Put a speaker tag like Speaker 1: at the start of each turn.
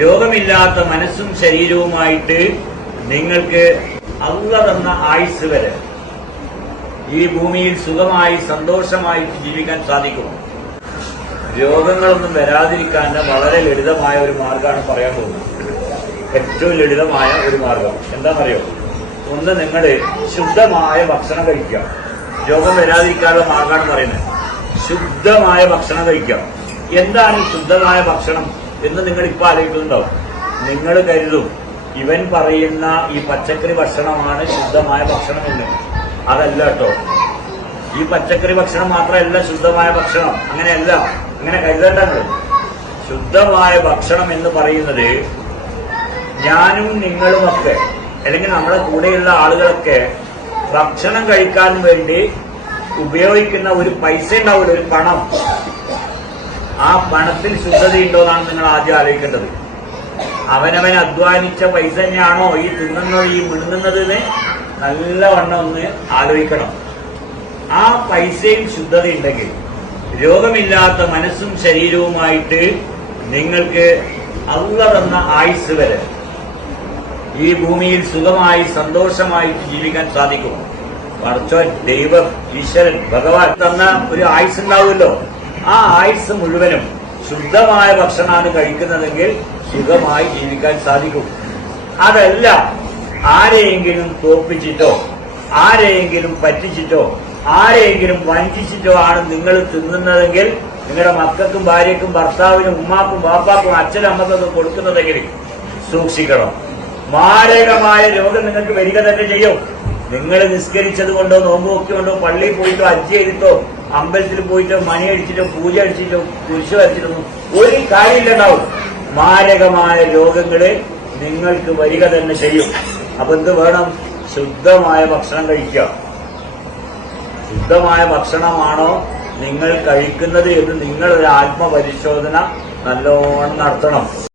Speaker 1: രോഗമില്ലാത്ത മനസ്സും ശരീരവുമായിട്ട് നിങ്ങൾക്ക് അള്ള തന്ന ആയുസ് വരെ ഈ ഭൂമിയിൽ സുഖമായി സന്തോഷമായിട്ട് ജീവിക്കാൻ സാധിക്കും. രോഗങ്ങളൊന്നും വരാതിരിക്കാന്റെ വളരെ ലളിതമായ ഒരു മാർഗമാണ് പറയാൻ പോകുന്നത്. ഏറ്റവും ലളിതമായ ഒരു മാർഗം. എന്താ പറയോ ഒന്ന് നിങ്ങൾ ശുദ്ധമായ ഭക്ഷണം കഴിക്കുക. രോഗം വരാതിരിക്കാനുള്ള മാർഗമാണ് പറയുന്നത്. ശുദ്ധമായ ഭക്ഷണം കഴിക്കുക. എന്താണ് ശുദ്ധമായ ഭക്ഷണം? എന്ന് നിങ്ങൾ ഇപ്പൊ ആലോചിക്കുന്നുണ്ടാവും. നിങ്ങൾ കരുതും ഇവൻ പറയുന്ന ഈ പച്ചക്കറി ഭക്ഷണമാണ് ശുദ്ധമായ ഭക്ഷണം എന്ന്. അതല്ല കേട്ടോ. ഈ പച്ചക്കറി ഭക്ഷണം മാത്രമല്ല ശുദ്ധമായ ഭക്ഷണം. അങ്ങനെയല്ല. അങ്ങനെ കരുതണ്ട ശുദ്ധമായ ഭക്ഷണം എന്ന് പറയുന്നത് ഞാനും നിങ്ങളുമൊക്കെ അല്ലെങ്കിൽ നമ്മുടെ കൂടെയുള്ള ആളുകളൊക്കെ ഭക്ഷണം കഴിക്കാൻ വേണ്ടി ഉപയോഗിക്കുന്ന ഒരു പൈസ ഉണ്ടാവില്ല ഒരു പണം. ആ പണത്തിൽ ശുദ്ധതയുണ്ടോ എന്നാണ് നിങ്ങൾ ആദ്യം ആലോചിക്കേണ്ടത്. അവനവൻ അധ്വാനിച്ച പൈസ തന്നെയാണോ ഈ തിന്നുന്നത് ഈ മിണുങ്ങുന്നത് എന്ന് നല്ലവണ്ണം ഒന്ന് ആലോചിക്കണം. ആ പൈസയിൽ ശുദ്ധതയുണ്ടെങ്കിൽ രോഗമില്ലാത്ത മനസ്സും ശരീരവുമായിട്ട് നിങ്ങൾക്ക് അള്ള തന്ന ആയുസ് വരെ ഈ ഭൂമിയിൽ സുഖമായി സന്തോഷമായി ജീവിക്കാൻ സാധിക്കും. പടച്ചോൻ ദൈവം ഈശ്വരൻ ഭഗവാൻ തന്ന ഒരു ആയുസ് ഉണ്ടാവുമല്ലോ. ആ ആയുസ് മുഴുവനും ശുദ്ധമായ ഭക്ഷണമാണ് കഴിക്കുന്നതെങ്കിൽ സുഖമായി ജീവിക്കാൻ സാധിക്കും. അതല്ല ആരെയെങ്കിലും തോപ്പിച്ചിട്ടോ ആരെയെങ്കിലും പറ്റിച്ചിട്ടോ ആരെയെങ്കിലും വഞ്ചിച്ചിട്ടോ ആണ് നിങ്ങൾ തിന്നുന്നതെങ്കിൽ നിങ്ങളുടെ മക്കൾക്കും ഭാര്യക്കും ഭർത്താവിനും ഉമ്മാക്കും വാപ്പാക്കും അച്ഛനും അമ്മക്കൊക്കെ കൊടുക്കുന്നതെങ്കിൽ സൂക്ഷിക്കണം. മാരകമായ രോഗം നിങ്ങൾക്ക് വരിക തന്നെ ചെയ്യും. നിങ്ങൾ നിസ്കരിച്ചത് കൊണ്ടോ നോമ്പ് നോക്കിക്കൊണ്ടോ പള്ളിയിൽ പോയിട്ടോ അജ്ജി ചെയ്തിട്ടോ അമ്പലത്തിൽ പോയിട്ടോ മണി അടിച്ചിട്ടോ പൂജ അടിച്ചിട്ടോ കുരിശ് വരച്ചിട്ടൊന്നും ഒരു കാര്യമില്ലുണ്ടാവും. മാരകമായ രോഗങ്ങൾ നിങ്ങൾക്ക് വരിക തന്നെ ചെയ്യും. അപ്പൊ എന്ത് വേണം? ശുദ്ധമായ ഭക്ഷണം കഴിക്കുക. ശുദ്ധമായ ഭക്ഷണമാണോ നിങ്ങൾ കഴിക്കുന്നത് എന്ന് നിങ്ങളൊരു ആത്മപരിശോധന നല്ലോണം നടത്തണം.